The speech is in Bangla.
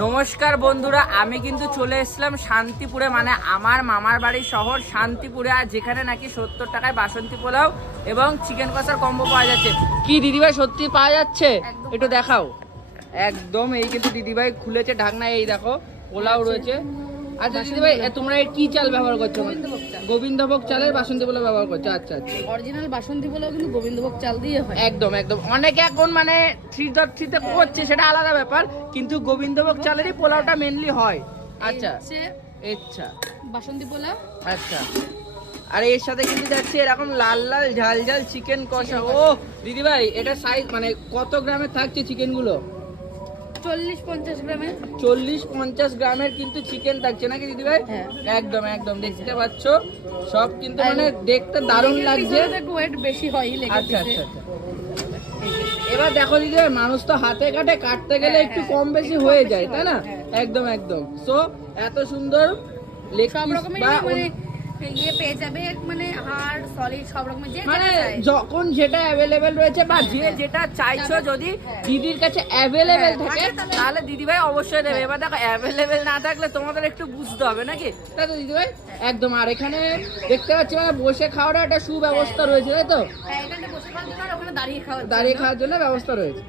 নমস্কার বন্ধুরা, আমি কিন্তু চলে এসেছিলাম শান্তিপুরে, মানে আমার মামার বাড়ির শহর শান্তিপুরে, আর যেখানে নাকি 70 টাকায় বাসন্তী পোলাও এবং চিকেন কষার কম্বো পাওয়া যাচ্ছে। কি দিদিভাই সত্যি পাওয়া যাচ্ছে? একটু দেখাও। একদম এই কিন্তু দিদিভাই খুলেছে ঢাকনা, এই দেখো পোলাও রয়েছে। আচ্ছা দিদিভাই, তোমরা কি চাল ব্যবহার করছো? গোবিন্দভোগ চালের বাসন্তী পোলাও ব্যবহার করছো? আচ্ছা আচ্ছা, অরিজিনাল বাসন্তী পোলাও কিন্তু গোবিন্দভোগ চাল দিয়ে হয়। একদম একদম। অনেকে এখন মানে 3.3 করছে, সেটা আলাদা ব্যাপার, কিন্তু গোবিন্দভোগ চালেরই পোলাওটা মেনলি হয়। আচ্ছা আচ্ছা, বাসন্তী পোলাও। আচ্ছা, আর এর সাথে কিন্তু যাচ্ছে এরকম লাল লাল ঝাল ঝাল চিকেন কষা। ও দিদিভাই, এটা সাইজ মানে কত গ্রামের থাকছে চিকেন গুলো? 40-50 গ্রামের। 40-50 গ্রামের কিন্তু চিকেন থাকছে নাকি দিদিভাই? হ্যাঁ। একদম একদম, দেখতে পাচ্ছ সব কিন্তু মানে দেখতে দারুণ লাগছে। একটু ওয়েট বেশি হয় লেগে। আচ্ছা আচ্ছা আচ্ছা। এবার দেখো দিদিভাই, মানুষ তো হাতে কাটে, কাটতে গেলে একটু কম বেশি হয়ে যায়, তাই না? একদম একদম। সো এত সুন্দর লেগ সব পিস রকমের বা মানে ইয়ে পেয়ে যাবে, মানে হাড় সলিড সব রকমের, যে মানে যেটা চাই। যখন যেটা অ্যাভেলেবেল রয়েছে বা যে যেটা চাইছো, যদি দিদির কাছে অ্যাভেলেবেল থাকে তাহলে দিদিভাই অবশ্যই দেবে। এবার দেখো অ্যাভেলেবেল না থাকলে তোমাদের একটু বুঝতে হবে নাকি, তাই তো দিদিভাই? একদম। আর এখানে দেখতে পাচ্ছি মানে বসে খাওয়ার একটা সুব্যবস্থা রয়েছে, তাই তো? এখানে বসে খাওয়ার জন্য আর ওখানে দাঁড়িয়ে খাওয়ার দাঁড়িয়ে খাওয়ার জন্য ব্যবস্থা রয়েছে।